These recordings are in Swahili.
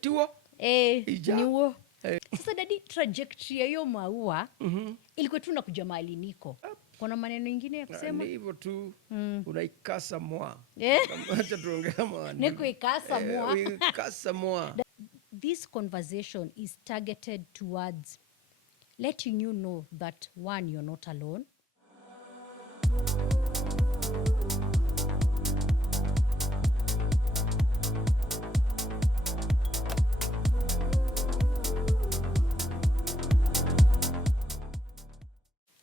Tiwo? Ni huo. Sasa dadi, trajectory ya hiyo maua ilikuwa tu nakuja mahali niko. Kuna maneno mengine ya kusema? Ni hivyo tu. Unaikasa mwa. Acha tuongea mwa. Niko ikasa mwa. Ikasa mwa. This conversation is targeted towards letting you know that one, you're not alone.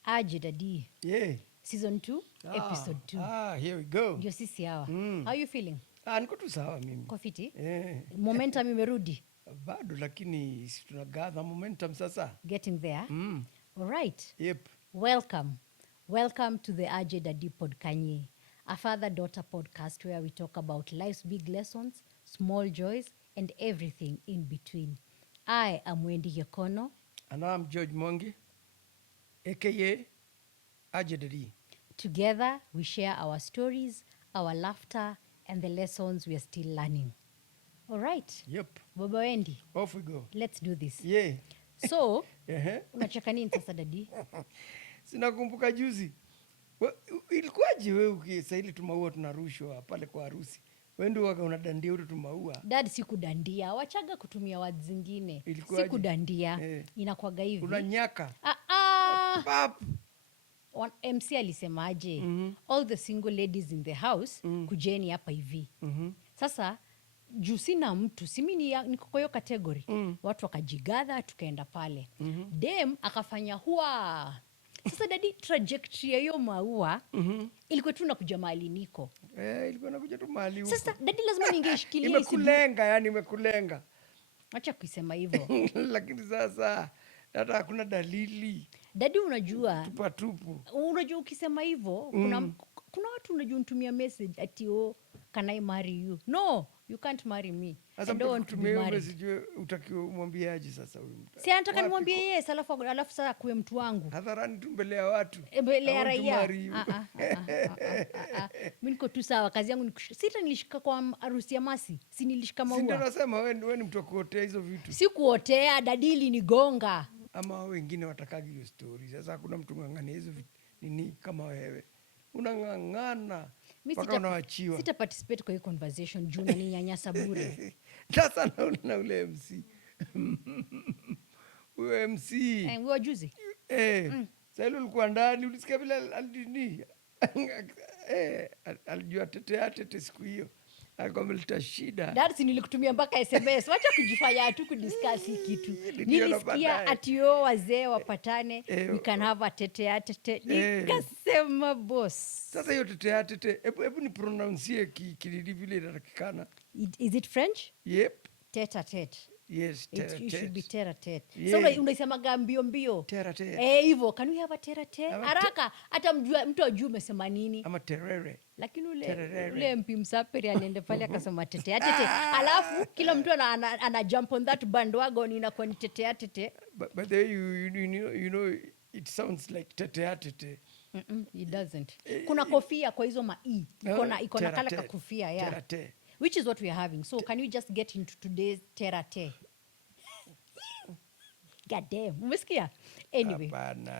Aje dadi. Yeah. Season 2, episode 2. Here we go. Ndio sisi hawa. How are you feeling? Niko tu sawa mimi. Kwa fiti? Momentum imerudi? Bado lakini tunagather momentum sasa. Getting there? All right. Yep. Welcome to the Aje Dadi Podkanyee, a father-daughter podcast where we talk about life's big lessons, small joys, and everything in between. I am Wendy Yekono. And I'm George Mongi, a.k.a. Aje Dadi. Together, we share our stories, our laughter, and the lessons we are still learning. All right. Yep. Baba Wendy. Off we go. Let's do this. Yeah. So, unacheka nini sasa dadi? Sinakumbuka juzi. Ilikuwaje wewe sahili tumaua tunarushwa pale kwa harusi? Wewe ndio waka unadandia ule tumaua. Dad, sikudandia. Wachaga kutumia words zingine. Sikudandia. Inakuwaga hivi. Unanyaka. Pap. MC alisemaje? All the single ladies in the house kujeni hapa hivi. Sasa juu sina mtu, niko kwa hiyo category. Watu wakajigadha, tukaenda pale. Dem akafanya huwa. Sasa dadi, trajectory ya hiyo maua ilikuwa tu nakuja mahali niko. Ilikuwa nakuja tu mahali huko. Sasa dadi, lazima ningeishikilia imekulenga. Acha kusema hivyo. Lakini sasa hata hakuna dalili. Dadi, unajua tupu. Unajua ukisema hivyo kuna watu unajua unitumia message ati can I marry you? No, you can't marry me. I don't want to be married. Sijui utakiwa umwambiaje sasa huyu mtu. Si anataka nimwambie yes, alafu sasa kuwe mtu wangu. Hadharani tu mbele ya watu. Mbele ya raia. Mimi niko tu sawa, kazi yangu sita nilishika kwa harusi ya Masi. Si nilishika maua. Si ndio nasema wewe ni mtu wa kuotea hizo vitu. Si kuotea, dadili ni gonga. Ama wengine watakagi hiyo story. Sasa hakuna mtu ngangania hizo vitu. Nini kama wewe? Unangangana. Mpaka unawachiwa. Sita participate kwa hiyo conversation juu na ninyanyasa bure. Sasa na ule MC. Uwe MC. Wewe juzi? Sasa ile ulikuwa ndani ulisikia vile alidini. Alijua tete siku hiyo. Alikuwa ameleta shida. Dad, si nilikutumia mpaka SMS. Wacha kujifanya tu kudiscuss hii kitu. Nilisikia ati wazee wapatane, we can have a tete. Nikasema boss. Sasa hiyo tete, hebu ni pronounce kididi vile inatakikana. Is it French? Yep. Tete. Yes, tete. It should be tete. Yeah. So unaisema mbio. Tete. Hivyo, can we have a tete? Haraka, hata mtu ajue umesema nini. Ama terere. Lakini ule MP Msapiri alienda pale akasema tete. Alafu kila mtu ana jump on that bandwagon inakuwa ni tete. But the way you know it sounds like tete. It doesn't. Kuna kofia kwa hizo ma-e. Iko na kala ka kofia, yeah. Terate. Which is what we are having. So can we just get into today's terate? God damn. Umesikia? Anyway.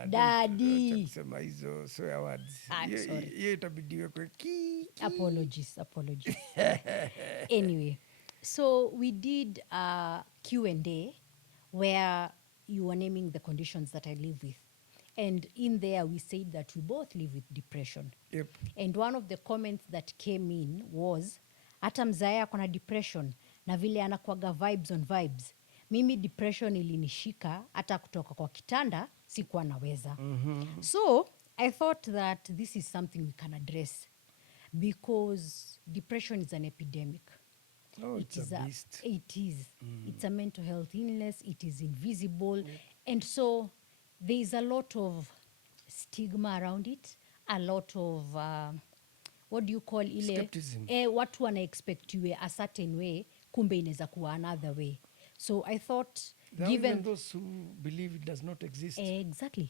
Daddy. Kusema hizo swear words. Sorry. Hiyo itabidiwe kwa Apologies. Anyway. So we did a Q&A where you were naming the conditions that I live with. And in there we said that we both live with depression. Yep. And one of the comments that came in was, hata mzae ako na depression na vile anakuaga vibes on vibes. Mimi depression ilinishika hata kutoka kwa kitanda sikuwa naweza. So I thought that this is something we can address because depression is an epidemic. It's a beast. It is. It's a mental health illness. It is invisible. And so there is a lot of stigma around it, a lot of what do you call skepticism. Watu wana expect you a certain way, kumbe inaweza kuwa another way. So I thought given those who believe it does not exist. Exactly.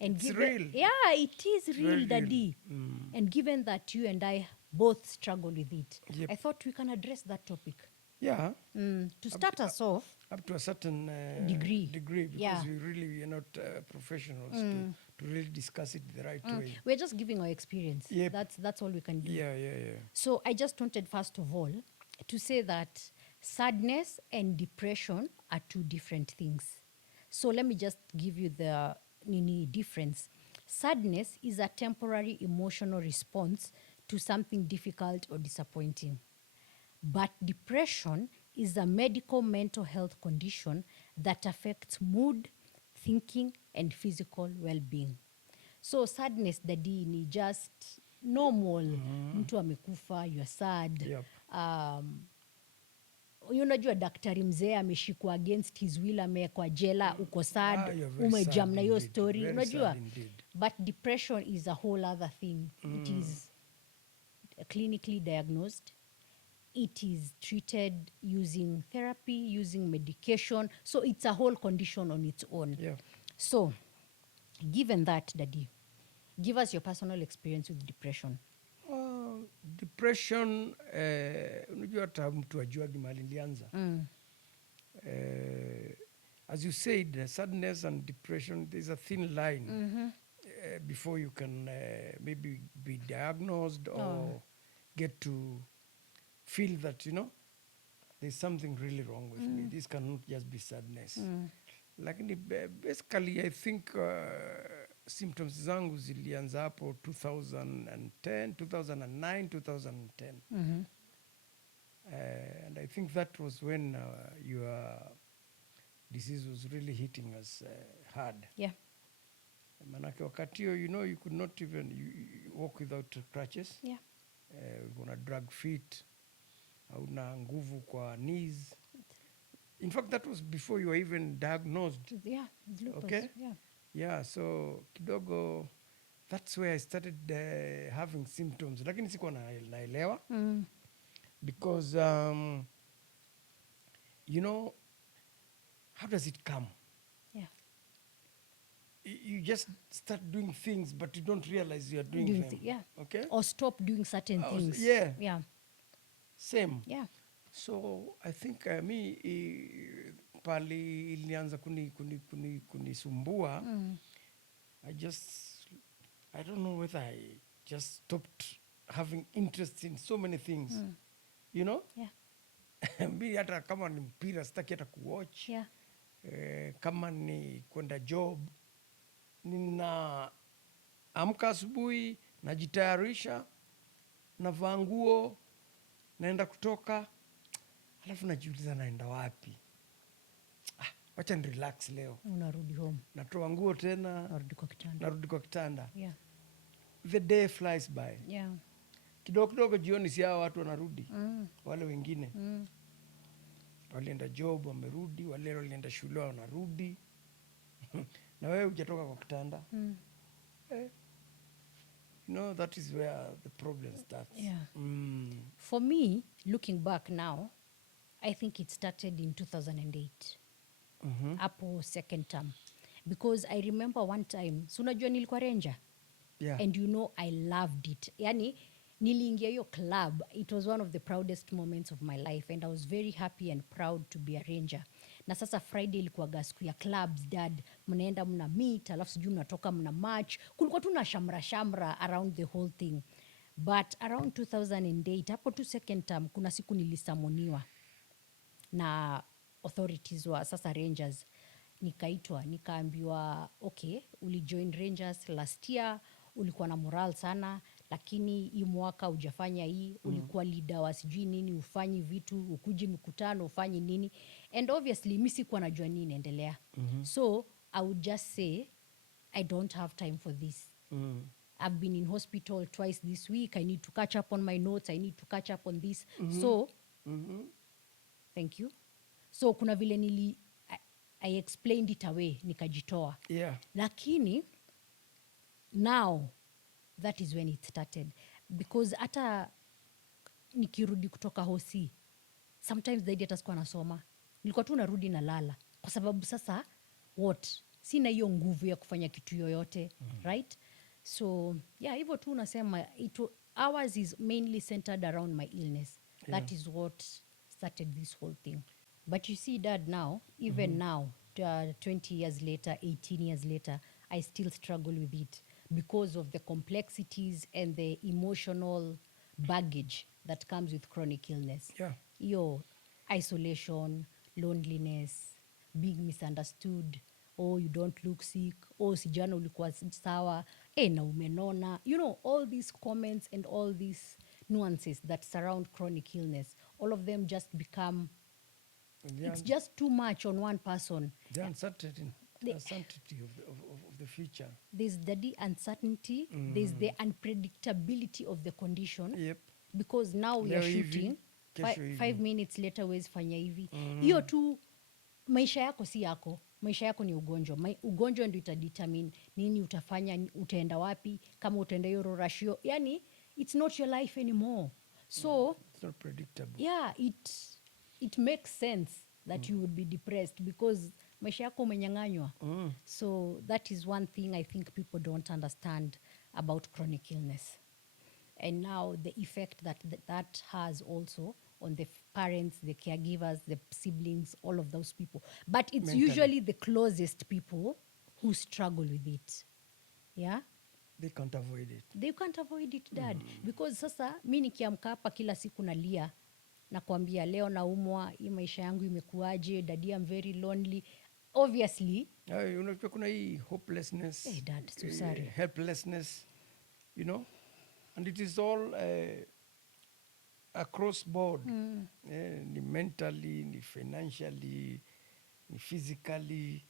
And it's real. Yeah, it is real, Very Daddy. real. And given that you and I both struggle with it, Yep. I thought we can address that topic. Yeah. To start us off, Up to a certain Degree. because Yeah. we are not professionals to really discuss it the right way. we're just giving our experience. Yep. That's all we can do. Yeah. So I just wanted, first of all, to say that sadness and depression are two different things. So let me just give you the difference. Sadness is a temporary emotional response to something difficult or disappointing. But depression is a medical mental health condition that affects mood, thinking, and physical well-being. So sadness, dadi, ni just normal. Mtu amekufa, you're sad. Yep. Unajua daktari mzee ameshikwa against his will, amewekwa jela, uko sad, you're very umejam sad na hiyo indeed. story, Very unajua. sad indeed. But depression is a whole other thing. It is clinically diagnosed. It is treated using therapy, using medication. So it's a whole condition on its own. Yeah. So, given that, Daddy, give us your personal experience with depression. Depression, unajua hata mtu ajuagi mahali ilianza. As you said, sadness and depression, there's a thin line before you can maybe be diagnosed or get to feel that, there's something really wrong with me. This cannot just be sadness. Lakini basically, I think symptoms zangu zilianza hapo 2010, 2009, 2010. And I think that was when your disease was really hitting us hard. Yeah. Manake wakati hiyo, you could not even you walk without crutches. Yeah. Una drag feet, hauna nguvu kwa knees. In fact, that was before you were even diagnosed. Yeah, lupus. Okay? Yeah. Yeah, so kidogo, that's where I started having symptoms. Lakini sikuwa naelewa. Because, how does it come? Yeah. You just start doing things, but you don't realize you are doing them. Yeah. Okay? Or stop doing certain things. Yeah. Yeah. Same. Yeah. So I think me pali ilianza kunisumbua. I don't know whether I just stopped having interest in so many things. Yeah. Mi hata kama ni mpira sitaki hata kuwatch. Yeah. Kama ni kwenda job, nina amka asubuhi, najitayarisha, navaa nguo, naenda kutoka, alafu najiuliza naenda wapi. Wacha ni relax leo. Unarudi home. Natoa nguo tena, Narudi kwa kitanda. kwa kitanda. Yeah. The day flies by. Yeah. Kidogo kidogo jioni si hao watu wanarudi. Wale wengine. Walienda job wamerudi, wale walienda shule wanarudi. Na wewe hujatoka kwa kitanda. That is where the problem starts. Yeah. For me, looking back now, I think it started in 2008. Hapo second term. Because I remember one time, so unajua nilikuwa ranger. Yeah. And I loved it. Yani, niliingia hiyo club. It was one of the proudest moments of my life. And I was very happy and proud to be a ranger. Na sasa Friday ilikuwa siku ya clubs, dad. Mnaenda mna meet, alafu sijui mnatoka mna march. Kulikuwa tu na shamra around the whole thing. But around 2008, hapo tu second term, kuna siku nilisamoniwa na authorities wa sasa rangers. Nikaitwa, nikaambiwa, okay, ulijoin rangers last year, ulikuwa na moral sana, lakini hii mwaka hujafanya hii, ulikuwa leader wa sijui nini, ufanyi vitu, ukuji mikutano, ufanyi nini. And obviously, mi sikuwa najua nini inaendelea. So, I would just say, I don't have time for this. I've been in hospital twice this week. I need to catch up on my notes. I need to catch up on this. So, thank you. So, kuna vile I explained it away, nikajitoa. Yeah. Lakini, now, that is when it started. Because hata nikirudi kutoka hosi, sometimes zaidi hata sikuwa nasoma. Nilikuwa tu narudi na lala. Kwa sababu sasa, sina hiyo nguvu ya kufanya kitu yoyote, right? So, yeah, hivyo tu unasema, ours is mainly centered around my illness. That is what started started this whole thing. But you see, Dad, now, even now, 20 years later, 18 years later, I still struggle with it because of the complexities and the emotional baggage that comes with chronic illness. Yeah. Your isolation, loneliness, being misunderstood. Oh, you don't look sick. Oh, sijana ulikuwa sawa. Na umenona. You know, all these comments and all these nuances that surround chronic illness, all of them just become, it's just too much on one person. The uncertainty of the future. There's the uncertainty, there's the unpredictability of the condition. Yep. Because now we Leo are hivi, shooting, kesho hivi. 5 minutes later huwezi fanya hivi. Hiyo tu, maisha yako si yako. Maisha yako ni ugonjwa. Ugonjwa ndio itadetermine nini utafanya, utaenda wapi, kama utaenda hiyo rorashio. Yani, it's not your life anymore. So, it's not predictable. Yeah, it makes sense that you would be depressed because maisha yako umenyang'anywa. So that is one thing I think people don't understand about chronic illness. And now the effect that has also on the parents, the caregivers, the siblings, all of those people. But it's Mentally. usually the closest people who struggle with it. Yeah? They can't avoid it. They can't avoid it, Dad. Because sasa, mi nikiamka hapa kila siku nalia, nakwambia leo naumwa, hii maisha yangu imekuaje, Daddy, I'm very lonely. Obviously. Unajua kuna hii hopelessness. Hey, Dad, so sorry. Helplessness, you know. And it is all across board. Ni mentally, ni financially, ni physically,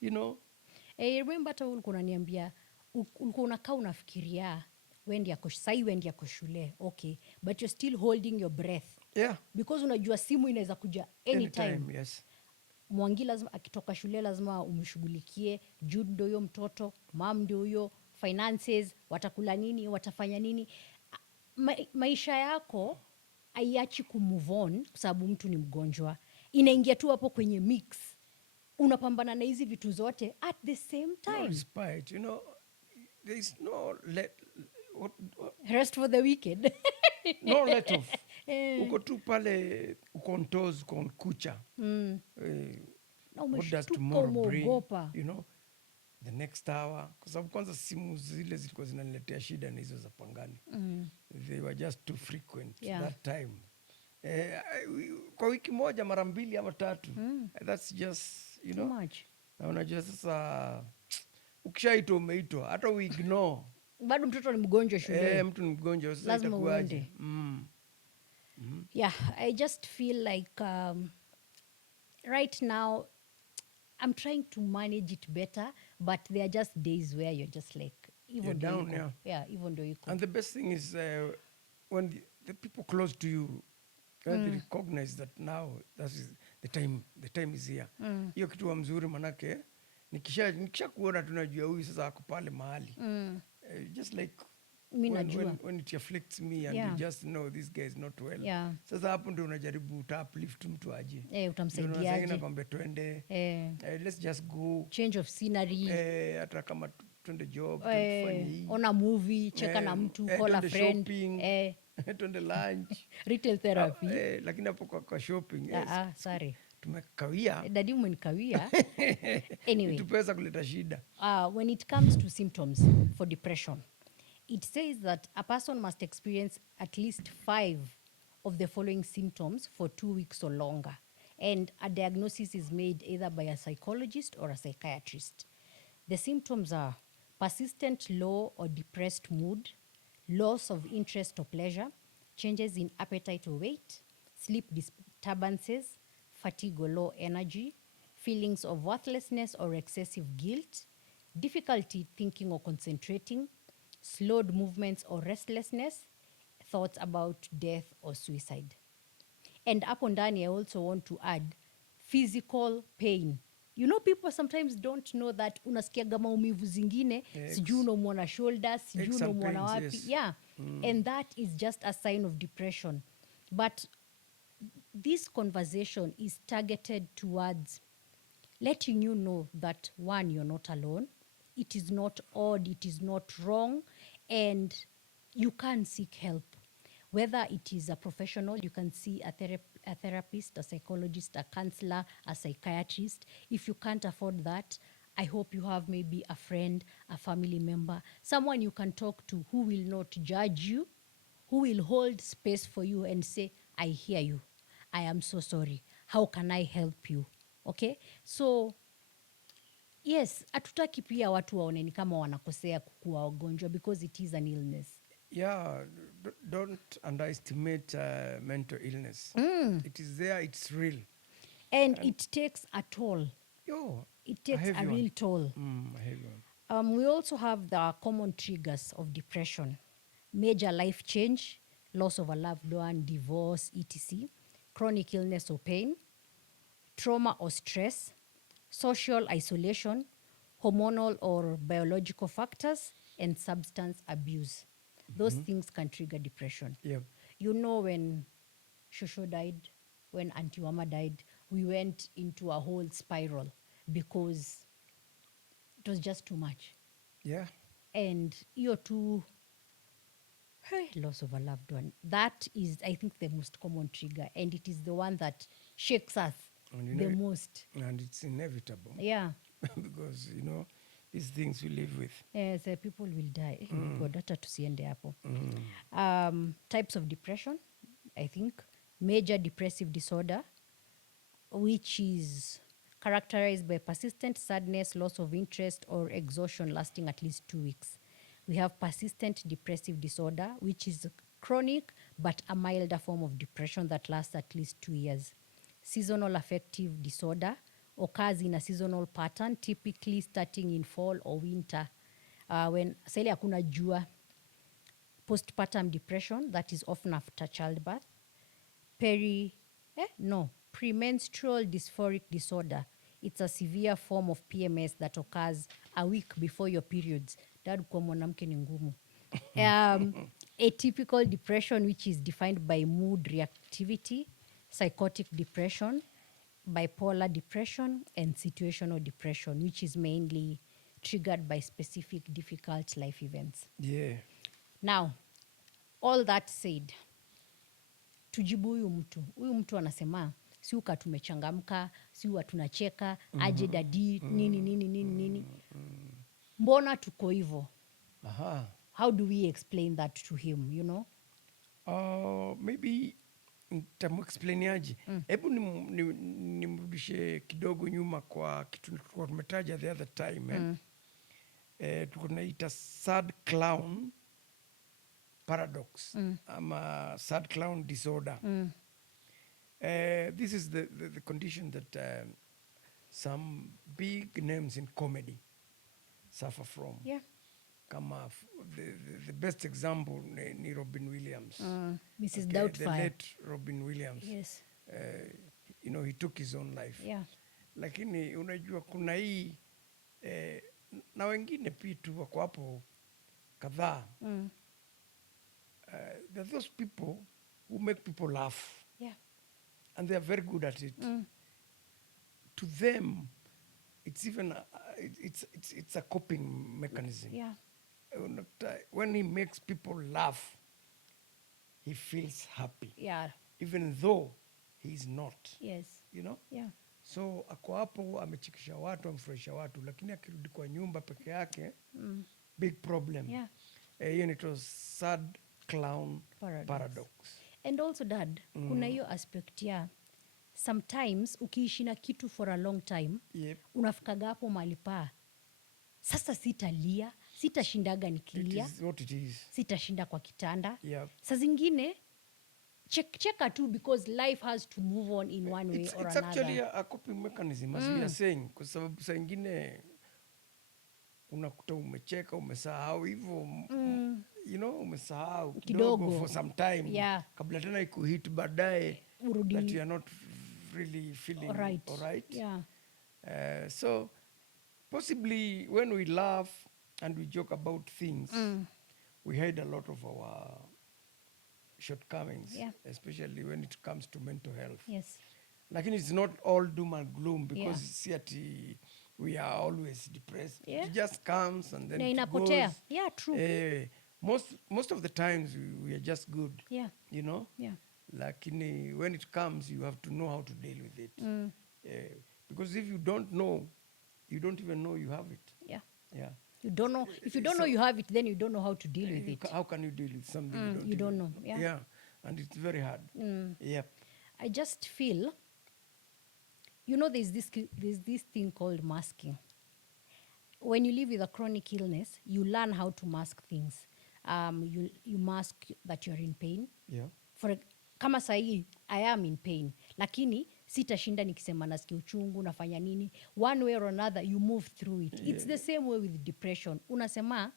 you know. Remember hata ulikuwa unaniambia, ulikuwa unakaa unafikiria, sahi wendi yako shule, okay, but you're still holding your breath. Yeah. Because unajua simu inaweza kuja anytime. Yes. Mwangi lazima akitoka shule lazima umshughulikie, Jude ndio huyo mtoto, mom ndio huyo, finances, watakula nini, watafanya nini. Maisha yako haiachi kumove on kwa sababu mtu ni mgonjwa. Inaingia tu hapo kwenye mix. Unapambana na hizi vitu zote at the same time. No respite, you know, there is no rest for the wicked. No let off. Uko tu pale, uko on toes, uko on kucha. What does tomorrow bring? You know, the next hour. Kwa sababu kwanza simu zile zilikuwa zinaniletea shida na hizo za Pangani. They were just too frequent that time. Kwa wiki moja mara 2 ama 3. That's just, you know. Too much. Na unajua sasa, ukishaitwa umeitwa, hata uignore. Bado mtoto ni mgonjwa shule. Mtu ni mgonjwa, sasa itakuwaje? Yeah, I just feel like right now I'm trying to manage it better, but there are just days where you're just like, You're down, even though you could. And the best thing is when the people close to you, they recognize that now the time is here. Hiyo kitu wa mzuri manake nikisha kuona tunajua huyu sasa ako pale mahali. Just like when it afflicts me and you just know this guy is not well. Yeah. Sasa hapo ndio unajaribu uplift mtu aje. Utamsaidiaje. Nakwambia twende. Let's just go. Change of scenery. Hata kama twende job, tufanye hii. On a movie, cheka na mtu, call a friend. Shopping, twende lunch. Retail therapy. Lakini hapo kwa shopping. Sorry. Tumekawia. Dadi umenikawia. Anyway. Tupesa kuleta shida. When it comes to symptoms for depression, it says that a person must experience at least 5 of the following symptoms for 2 weeks or longer. And a diagnosis is made either by a psychologist or a psychiatrist. The symptoms are persistent low or depressed mood, loss of interest or pleasure, changes in appetite or weight, sleep disturbances, fatigue or low energy, feelings of worthlessness or excessive guilt, difficulty thinking or concentrating, slowed movements or restlessness, thoughts about death or suicide. And hapo ndani, I also want to add physical pain. You know, people sometimes don't know that unasikiaga maumivu zingine, sijui unaumwa na shoulders, sijui unaumwa na wapi. Yes. Yeah. And that is just a sign of depression. But this conversation is targeted towards letting you know that, one, you're not alone. It is not odd, it is not wrong, and you can seek help. Whether it is a professional, you can see a a therapist, a psychologist, a counselor, a psychiatrist. If you can't afford that, I hope you have maybe a friend, a family member, someone you can talk to who will not judge you, who will hold space for you and say, I hear you. I am so sorry. How can I help you? Okay? So, yes, hatutaki pia watu waone ni kama wanakosea kukuwa wagonjwa because it is an illness. Yeah, don't underestimate mental illness. It is there, it's real. And it takes a toll. Yo, It takes a real toll. A heavy one. We also have the common triggers of depression: major life change, loss of a loved one, divorce, etc., chronic illness or pain, trauma or stress, social isolation, hormonal or biological factors, and substance abuse. Those things can trigger depression. Yep. You know, when Shosho died, when Auntie Wama died, we went into a whole spiral because it was just too much. Yeah. And hiyo tu, loss of a loved one, that is, I think, the most common trigger, and it is the one that shakes us And the most. And it's inevitable. Yeah. Because, these things we live with. Yes, people will die. God, hata tusiende hapo. Types of depression, I think. Major depressive disorder, which is characterized by persistent sadness, loss of interest, or exhaustion lasting at least 2 weeks. We have persistent depressive disorder, which is chronic but a milder form of depression that lasts at least 2 years. Seasonal affective disorder occurs in a seasonal pattern, typically starting in fall or winter. When sasa hakuna jua. Postpartum depression, that is often after childbirth. Premenstrual dysphoric disorder. It's a severe form of PMS that occurs a week before your periods. Dad, kwa mwanamke ni ngumu. Atypical depression, which is defined by mood reactivity, psychotic depression, bipolar depression, and situational depression, which is mainly triggered by specific difficult life events. Yeah. Now, all that said, tujibu huyu mtu anasema siuka tumechangamka, siuka tunacheka, aje dadi, nini. Mbona tuko hivyo? Aha. How do we explain that to him, Maybe nitamuexplainiaje. Hebu nimrudishe kidogo nyuma kwa kitu tulikuwa tumetaja the other time. Tulikuwa tunaita sad clown paradox ama sad clown disorder. This is the condition that some big names in comedy suffer from. Yeah. Kama the best example ni Robin Williams. Mrs. The Doubtfire. late Robin Williams. Yes. He took his own life. Yeah. Lakini unajua kuna hii na wengine pia tu wako hapo kadhaa. There are those people who make people laugh. Yeah. And they are very good at it. To them, it's even it's a coping mechanism. Yeah. When he makes people laugh, he feels happy. Yeah. Even though he is not. Yes. Yeah. So ako hapo amechekesha watu, amfurahisha watu, lakini akirudi kwa nyumba peke yake, big problem. Yeah. It was sad clown paradox. And also, Dad, kuna hiyo aspect ya sometimes ukiishi na kitu for a long time, Yep. unafikaga hapo mahali pa sasa sitalia, sitashindaga nikilia. It is what it is. Sitashinda kwa kitanda. Yep. Saa zingine cheka tu because life has to move on in one way or It's another. actually a coping mechanism, as we are saying, kwa sababu saa ingine unakuta umecheka, umesahau hivyo, umesahau kidogo for some time. Yeah. Kabla tena ikuhit baadaye Urudi. that you are not really feeling all right. Yeah. So possibly when we laugh and we joke about things, we hide a lot of our shortcomings, Yeah. especially when it comes to mental health. Yes. Lakini it's not all doom and gloom because Yeah. si ati we are always depressed. Yeah. It just comes and then Na it inapotea. goes. Yeah, true. Most of the times we are just good. Yeah. You know? Yeah. lakini when it comes you have to know how to deal with it. Because if you don't know, you don't even know you have it. Yeah. Yeah. You don't know. If you don't know you have it, then you don't know how to deal with it. How can you deal with something You don't even know. Yeah. Yeah, and it's very hard. Yep. I just feel, there's this thing called masking. When you live with a chronic illness, you learn how to mask things. You mask that you're in pain. Yeah. Kama sahii I am in pain, lakini sitashinda nikisema nasikia uchungu nafanya nini. One way or another you move through it. It's the same way with depression. Unasema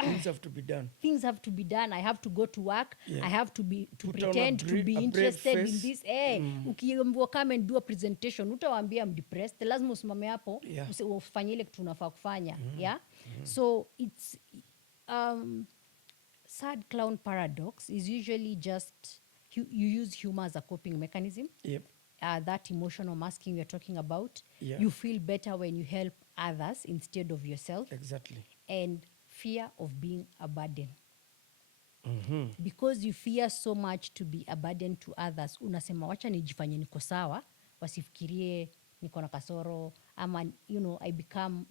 things have to be done. Things have to be done. I have to go to work. Yeah. I have to Put pretend on to be a brave interested in face. this. Ukiambiwa come and do a presentation, utawaambia I'm depressed. Lazima usimame hapo, Yeah. ufanye ile kitu unafaa kufanya. Yeah? So it's sad clown paradox is usually just you use humor as a coping mechanism. Yep. That emotional masking you're talking about. Yeah. You feel better when you help others instead of yourself. Exactly. And fear of being a burden. Because you fear so much to be a burden to others, unasema wacha nijifanye niko sawa, wasifikirie niko na kasoro, ama I become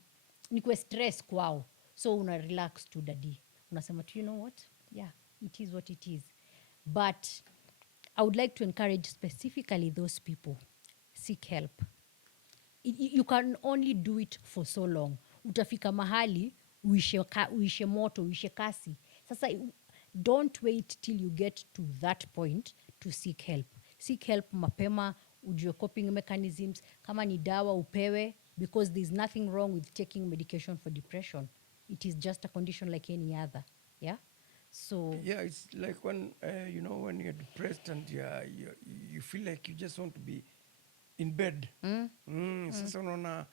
niko stress kwao, so una relax to daddy, unasema you know what, yeah, it is what it is. But I would like to encourage specifically those people, seek help. You can only do it for so long. Utafika mahali uishe moto, uishe kasi. Sasa don't wait till you get to that point to seek help. Seek help mapema, ujue coping mechanisms, kama ni dawa upewe, because there's nothing wrong with taking medication for depression. It is just a condition like any other. Yeah? So yeah, it's like when when you're depressed and you feel like you just want to be in bed. Sasa unaona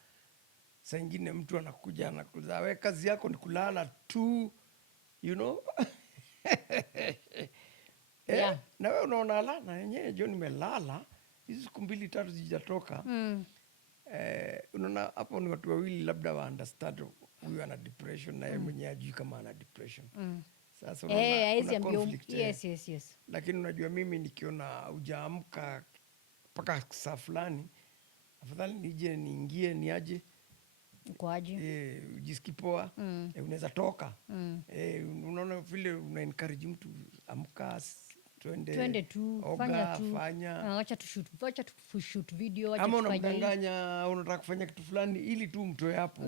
saa ingine mtu anakuja anakuza we kazi yako ni kulala tu, Yeah. Na we unaona la na yenyewe jo nimelala hizi siku 2-3 zijatoka. Unaona hapo ni watu wawili labda wa understand huyu ana depression na yeye mwenyewe ajui kama ana depression. Sasa unaona conflict. Yes. Lakini unajua mimi nikiona hujaamka mpaka saa fulani, afadhali nije niingie niaje kwaje, ujisikie poa. Unaweza toka. Unaona vile una encourage mtu amka, twende tu, oga, fanya wacha tu shoot video, wacha ama tufanye unamdanganya unataka kufanya kitu fulani ili tu mtoe hapo.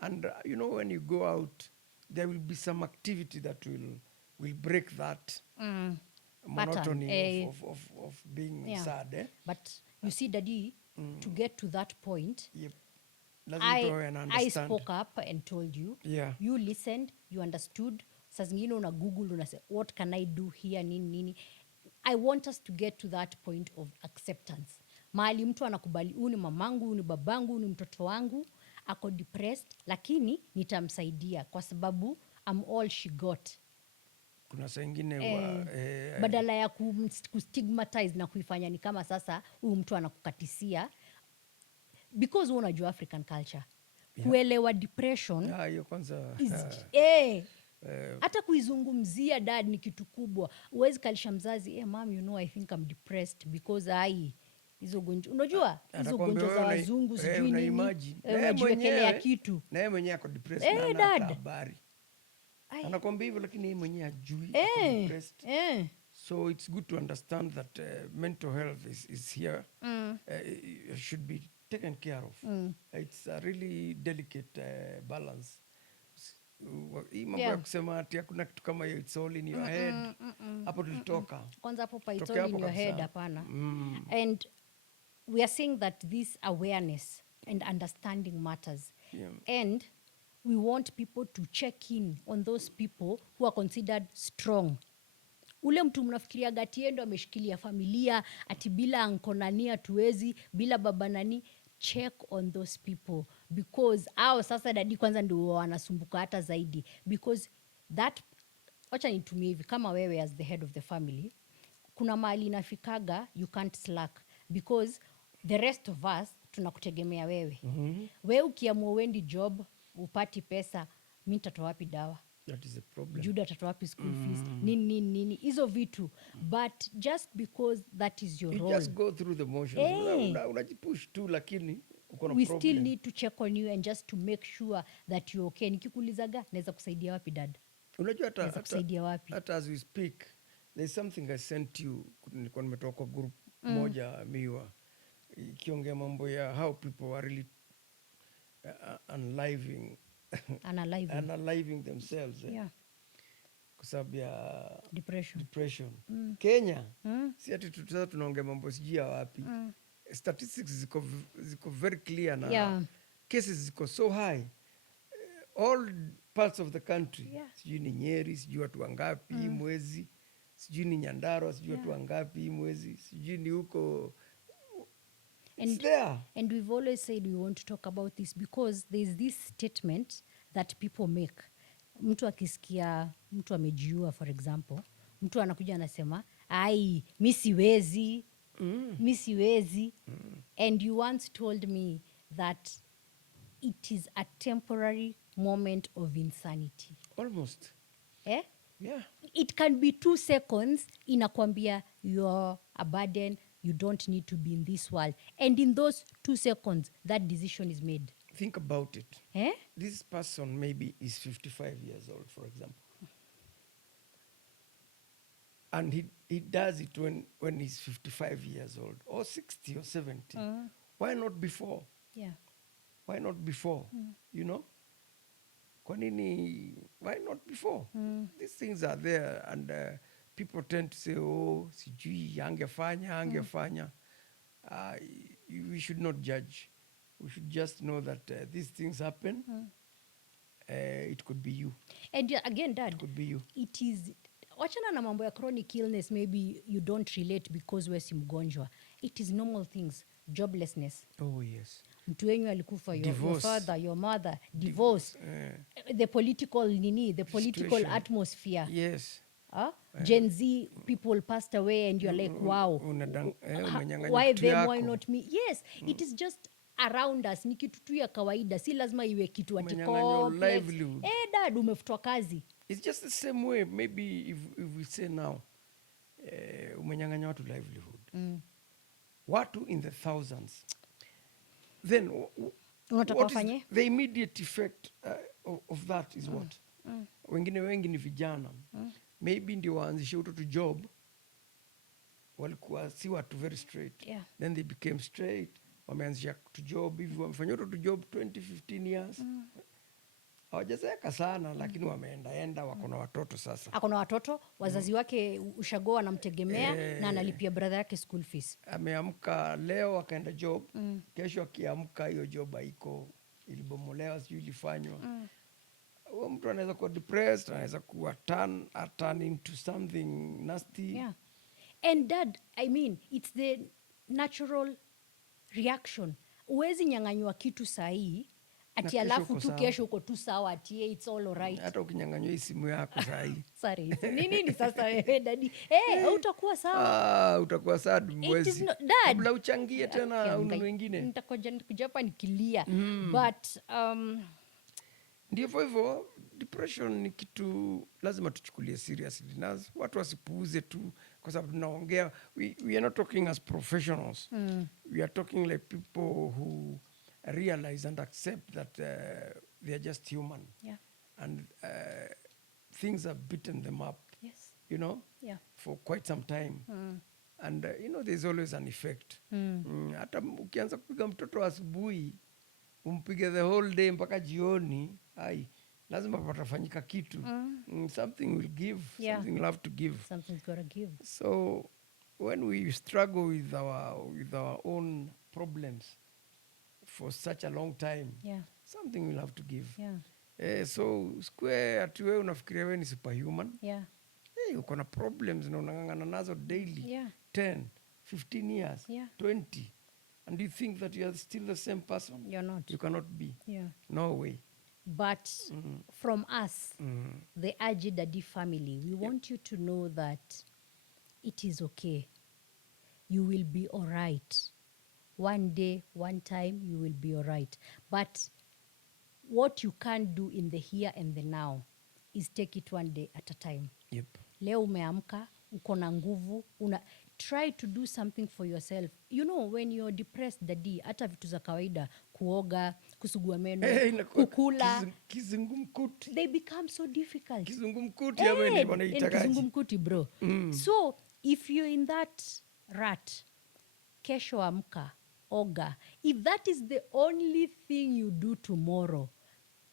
And when you go out there will be some activity that will break that monotony of being sad. But you see daddy, to get to that point, yep. I spoke up and told you. Yeah. You listened, you understood. Saa zingine una Google, una say, what can I do here, nini. I want us to get to that point of acceptance. Mahali mtu anakubali, huyu ni mamangu, huyu ni babangu, huyu ni mtoto wangu, ako depressed, lakini nitamsaidia kwa sababu I'm all she got. Kuna saa ingine badala ya kustigmatize na kuifanya ni kama sasa huyu mtu anakukatisia, because unajua African culture. Yeah. Kuelewa depression. Hiyo kwanza. Hata kuizungumzia dad ni kitu kubwa. Uwezi kalisha mzazi, mom, I think I'm depressed because hizo gonjwa. Unajua hizo gonjwa za wazungu sijui nini. Unajiwekelea kitu. Na yeye mwenyewe ako depressed na ana habari. Anakwambia hivyo lakini yeye mwenyewe hajui ako depressed. So it's good to understand that mental health is here. Should be taken care of. It's a really delicate balance. Hii mambo ya kusema ati hakuna kitu kama hiyo, it's all in your head. Hapo tulitoka. Kwanza hapo pa it's all in your head, hapana. And we are saying that this awareness and understanding matters. Yeah. And we want people to check in on those people who are considered strong. Ule mtu mnafikiria gati yendo ameshikilia familia, ati bila anko nani hatuwezi, bila baba nani. Check on those people, because sasa dadi kwanza ndio wanasumbuka hata zaidi, because that, wacha nitumie hivi, kama wewe as the head of the family, kuna mahali inafikaga you can't slack, because the rest of us tunakutegemea wewe. Wewe ukiamua wendi job upati pesa, mimi nitatoa wapi dawa? That is a problem. Jude atatoa wapi school fees, nini hizo vitu, but just because that is your You role, just go through the motions. Unajipush tu lakini uko na we problem. still need to check on you and just to make sure that you're okay. Nikikuulizaga naweza kusaidia wapi dad, Unajua naweza kusaidia wapi? hata as we speak there's something I sent you, nilikuwa nimetoka kwa group moja miwa ikiongea mambo ya how people are really unaliving themselves Yeah. kwa sababu ya Depression. Kenya si ati tutasa tunaongea mambo sijui ya wapi. Statistics ziko very clear na cases ziko so high all parts of the country. Sijui ni Nyeri, sijui watu wangapi hii mwezi, sijui ni Nyandarua, sijui watu wangapi hii mwezi, sijui ni huko. It's there. And we've always said we want to talk about this because there's this statement that people make. Mtu akisikia mtu amejiua, for example, mtu anakuja anasema ai mi siwezi, mi siwezi. And you once told me that it is a temporary moment of insanity. Almost. Eh? Yeah. It can be 2 seconds inakwambia you're a burden, you don't need to be in this world, and in those 2 seconds that decision is made. Think about it. Eh? This person maybe is 55 years old, for example. And he does it when he's 55 years old, or 60 or 70. Why not before? Yeah. Why not before? You know? Kwa nini? Why not before? These things are there, and people tend to say, oh, sijui, angefanya. We should not judge. We should just know that these things happen. It could be you. And again, Dad, It could be you. it is, wachana na mambo ya chronic illness, maybe you don't relate because wewe si mgonjwa. It is normal things. Joblessness. Oh, yes. Mtu wenyu alikufa, your Divorce. father, your mother, divorce. The political Situation. atmosphere. Yes. Gen Z people passed away and you're like, wow. Umenyang'anya Why kitu them, yako. why not me? Yes, it is just around us. Ni kitu tu ya kawaida, si lazima iwe kitu ati Umenyang'anya complex. livelihood. Dad, umefutwa kazi. It's just the same way. Maybe if we say now, umenyang'anya watu livelihood. Watu in the thousands. Then Unataka what is wafanye? the immediate effect of that is what? Wengine wengi ni vijana. Maybe ndio waanzishe utoto job. Walikuwa si watu very straight. Yeah. Then they became straight. Wameanzisha to job hivi, wamefanya utoto job 20-15 years. Hawajazeka sana lakini wameenda wako na watoto sasa. Ako na watoto, wazazi wake ushago wanamtegemea na analipia brother yake school fees. Ameamka leo akaenda job, kesho akiamka hiyo job haiko, ilibomolewa, sijui ilifanywa. Huyo mtu anaweza kuwa depressed, anaweza kuwa turn into something nasty. Yeah. And Dad, I mean, it's the natural reaction. Uwezi nyang'anywa kitu sahi ati kesho alafu uko tu sawa. kesho uko tu sawa ati it's all alright. Hata ukinyang'anywa hii simu yako sahi. Sorry. Nini sasa wewe Daddy? Utakuwa sawa. Utakuwa sad mwezi. Dad. Kabla uchangie tena ununue wengine. Nitakuja hapa nikilia. But Ndivyo hivyo, depression ni kitu lazima tuchukulie seriously. Na watu wasipuuze tu kwa sababu tunaongea. We are not talking as professionals. We are talking like people who realize and accept that they are just human. Yeah. And things have beaten them up. Yes. You know, for quite some time. And there's always an effect. Hata ukianza kupiga mtoto asubuhi, umpige the whole day mpaka jioni, lazima patafanyika kitu. Something will give. Something will have to give. Something's got to give. So when we struggle with our own problems for such a long time, something will have to give. So square ati wewe unafikiria wewe ni superhuman. Uko na problems na unang'ang'ana nazo daily. 10, 15 years, 20. And you think that you are still the same person? You're not. You cannot be. No way. But from us, the Aji Dadi family, we want you to know that it is okay. You will be all right. One day, one time, you will be all right. But what you can't do in the here and the now, is take it one day at a time. Yep. Leo umeamka, uko na nguvu, try to do something for yourself. You know, when you're depressed, daddy, hata vitu za kawaida, kuoga, kusugua meno, kukula, kizungumkuti. They become so difficult. Kizungumkuti hey, kizungumkuti bro. So if you're in that rut, kesho amka, oga. If that is the only thing you do tomorrow,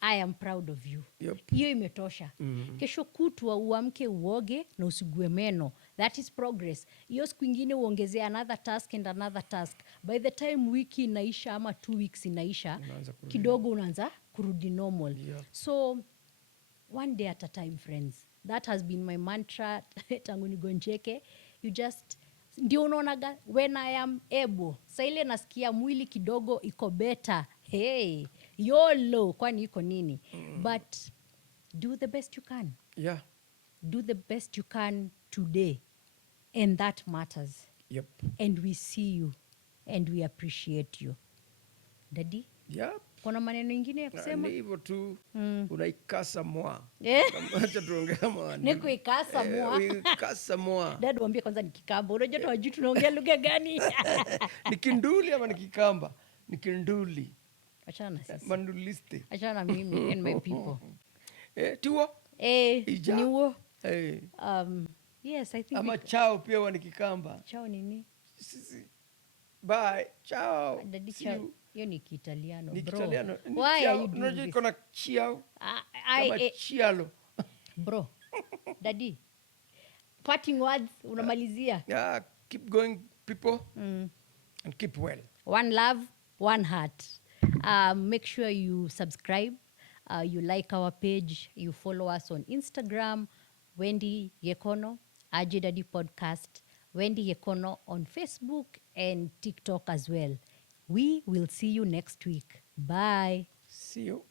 I am proud of you. Yep. Hiyo imetosha. Kesho kutwa uamke uoge na usigue meno. That is progress. Hiyo siku ingine uongezee another task and another task. By the time wiki inaisha ama 2 weeks inaisha, kidogo unaanza kurudi normal. Yep. So one day at a time, friends. That has been my mantra tangu nigonjeke. You just ndio unaonaga when I am able. Sa ile nasikia mwili kidogo iko better. Hey, YOLO, kwani iko nini? But do the best you can. Yeah. Do the best you can today. And that matters. Yep. And we see you. And we appreciate you. Daddy? Yep. Kuna maneno ingine ya kusema? Ni hivyo tu. Unaikasa mwa. Acha tuongea mwa. Niko ikasa mwa. Ikasa mwa. Dad, waambie kwanza ni Kikamba. Unajua tu wajui tunaongea lugha gani? Ni Kinduli ama ni Kikamba? Ni Kinduli. Achana na sisi. Manduliste. Achana na mimi and my people. Tiwo? Ija. Niwo. Yes, I think. Ama chao pia wa ni Kikamba. Chao nini? Sisi. Bye. Chao. Daddy, chao. Hiyo ni Kiitaliano, ni bro. Kiitaliano. Why are you doing this? Unajua chiao. Kama chialo. Bro. Daddy. Parting words, unamalizia. Yeah, keep going, people. And keep well. One love, one heart. Make sure you subscribe. You like our page. You follow us on Instagram. Wendy Yekono, AJ Daddy Podcast. Wendy Yekono on Facebook and TikTok as well. We will see you next week. Bye. See you.